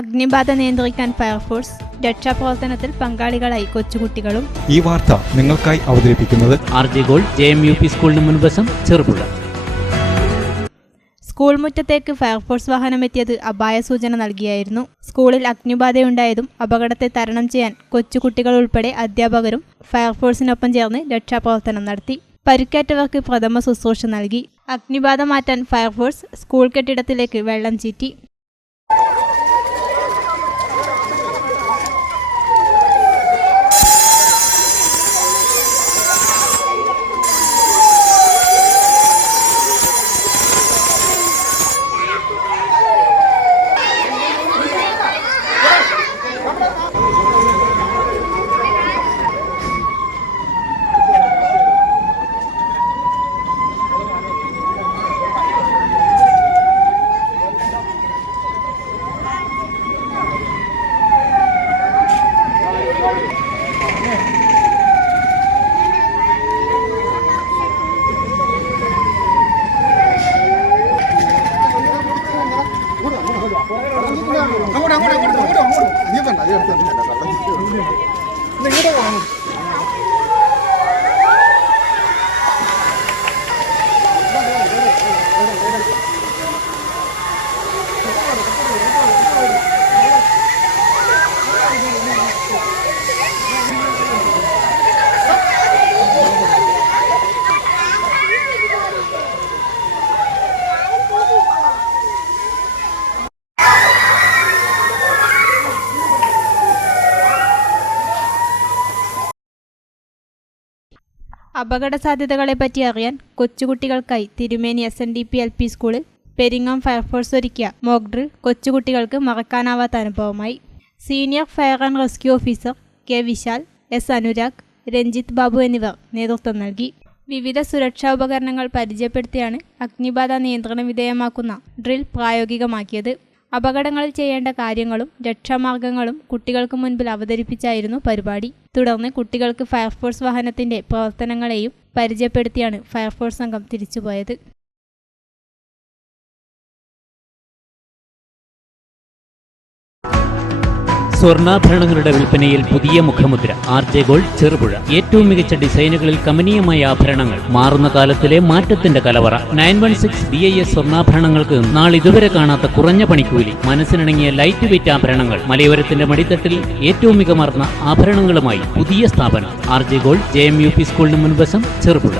അഗ്നിബാധ നിയന്ത്രിക്കാൻ ഫയർഫോഴ്സ്, രക്ഷാപ്രവർത്തനത്തിൽ പങ്കാളികളായി കൊച്ചുകുട്ടികളും. ഈ വാർത്ത നിങ്ങൾക്കായി അവതരിപ്പിക്കുന്നത് RJ Gold JMUP സ്കൂളിന് മുൻവശം, ചെറുപുഴ. സ്കൂൾ മുറ്റത്തേക്ക് ഫയർഫോഴ്സ് വാഹനമെത്തിയത് അപായ സൂചന നൽകിയായിരുന്നു. സ്കൂളിൽ അഗ്നിബാധയുണ്ടായതും അപകടത്തെ തരണം ചെയ്യാൻ കൊച്ചുകുട്ടികൾ ഉൾപ്പെടെ അധ്യാപകരും ഫയർഫോഴ്സിനൊപ്പം ചേർന്ന് രക്ഷാപ്രവർത്തനം നടത്തി. പരിക്കേറ്റവർക്ക് പ്രഥമ ശുശ്രൂഷ നൽകി. അഗ്നിബാധ മാറ്റാൻ ഫയർഫോഴ്സ് സ്കൂൾ കെട്ടിടത്തിലേക്ക് വെള്ളം ചീറ്റി. അപകട സാധ്യതകളെപ്പറ്റി അറിയാൻ കൊച്ചുകുട്ടികൾക്കായി തിരുമേനി SNDP LP സ്കൂളിൽ പെരിങ്ങോം ഫയർഫോഴ്സ് ഒരുക്കിയ മോക്ക് ഡ്രിൽ കൊച്ചുകുട്ടികൾക്ക് മറക്കാനാവാത്ത അനുഭവമായി. Senior fire and rescue officer K Vishal, S Anurag, Ranjith Babu എന്നിവർ നേതൃത്വം നൽകി. വിവിധ സുരക്ഷാ ഉപകരണങ്ങൾ പരിചയപ്പെടുത്തിയാണ് അഗ്നിബാധ നിയന്ത്രണ വിധേയമാക്കുന്ന ഡ്രിൽ പ്രായോഗികമാക്കിയത്. അപകടങ്ങളിൽ ചെയ്യേണ്ട കാര്യങ്ങളും രക്ഷാമാർഗങ്ങളും കുട്ടികൾക്ക് മുൻപിൽ അവതരിപ്പിച്ചായിരുന്നു പരിപാടി. തുടർന്ന് കുട്ടികൾക്ക് ഫയർഫോഴ്സ് വാഹനത്തിന്റെ പ്രവർത്തനങ്ങളെയും പരിചയപ്പെടുത്തിയാണ് ഫയർഫോഴ്സ് സംഘം തിരിച്ചുപോയത്. സ്വർണ്ണാഭരണങ്ങളുടെ വിൽപ്പനയിൽ പുതിയ മുഖമുദ്ര RJ Gold, ചെറുപുഴ. ഏറ്റവും മികച്ച ഡിസൈനുകളിൽ കമനീയമായ ആഭരണങ്ങൾ, മാറുന്ന കാലത്തിലെ മാറ്റത്തിന്റെ കലവറ. 916 BIS സ്വർണ്ണാഭരണങ്ങൾക്ക് നാളിതുവരെ കാണാത്ത കുറഞ്ഞ പണിക്കൂലി, മനസ്സിനിണങ്ങിയ ലൈറ്റ് വെയ്റ്റ് ആഭരണങ്ങൾ, മലയോരത്തിന്റെ മടിത്തട്ടിൽ ഏറ്റവും മികമാർന്ന ആഭരണങ്ങളുമായി പുതിയ സ്ഥാപനം RJ Gold JMUP സ്കൂളിന് മുൻവശം, ചെറുപുഴ.